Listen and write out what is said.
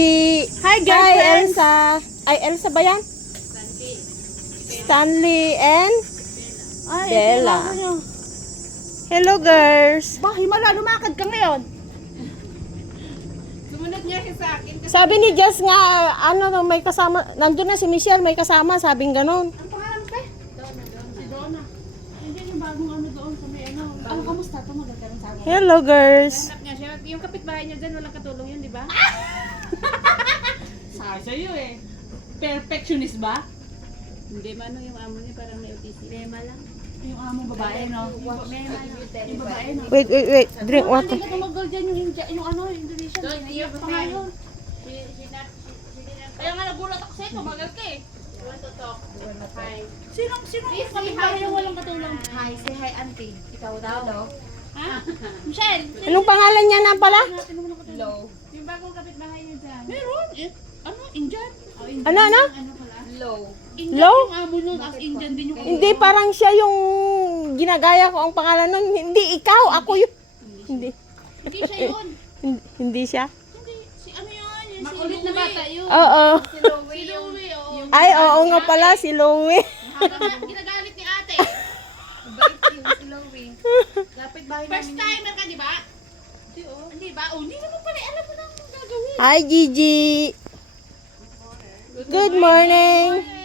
Hi, Hi, girlfriends! Elsa. Ay, Elsa ba yan? Stanley and Ay, Bella. ito yung nyo. Hello, girls. Bah, himala, lumakad ka ngayon. Sumunod niya siya sa akin. Sabi ni Jess nga, ano, may kasama, nandun na si Michelle, may kasama, sabing ganun. Ang pangalan pa? Si Donna. Hindi yung bagong ano doon sa may ano. Ano, kamusta? Ito magagaling sa akin. Hello, girls. Hanap niya siya. Yung kapitbahay niya dyan, walang katulong yun, di ba? Sa'yo eh. Perfectionist ba? Hindi, mano yung amo niya, parang may autism. Mema lang. Yung among babae, no? Yung babae, no? Wait. Drink water. Hindi ka tumagal dyan yung ano, Indonesian. Naiyak pa nga yun. Kaya nga nagulat ako sa'yo, tumagal ka eh. You want to talk? Hi. Sino yung kapitbahay yung walang katulong? Hi, say hi auntie. Ikaw daw. Ha? Michelle! Anong pangalan niya na pala? Low. Yung bagong kapitbahay niya dyan. Meron eh. Ano? Indian? Ano? Ano pala? Low. Indian Low? yung amo nun, as Indian din yung amo. Hindi, parang siya yung ginagaya ko ang pangalan nun. Hindi, ikaw. Ako yun. Hindi. Hindi siya yun. Hindi siya. Hindi. Si ano yun? Yung Makulit na bata yun. Oo. Si Lowy Si yung Louie, oo. Ay, oo nga pala, si Lowe. Ginagalit ni ate. bait yung si Lowy. Lapit bahay First namin. timer ka, di ba? Hindi ba? Oh, hindi naman pala alam mo na ang gagawin. Hi, Gigi. Good morning.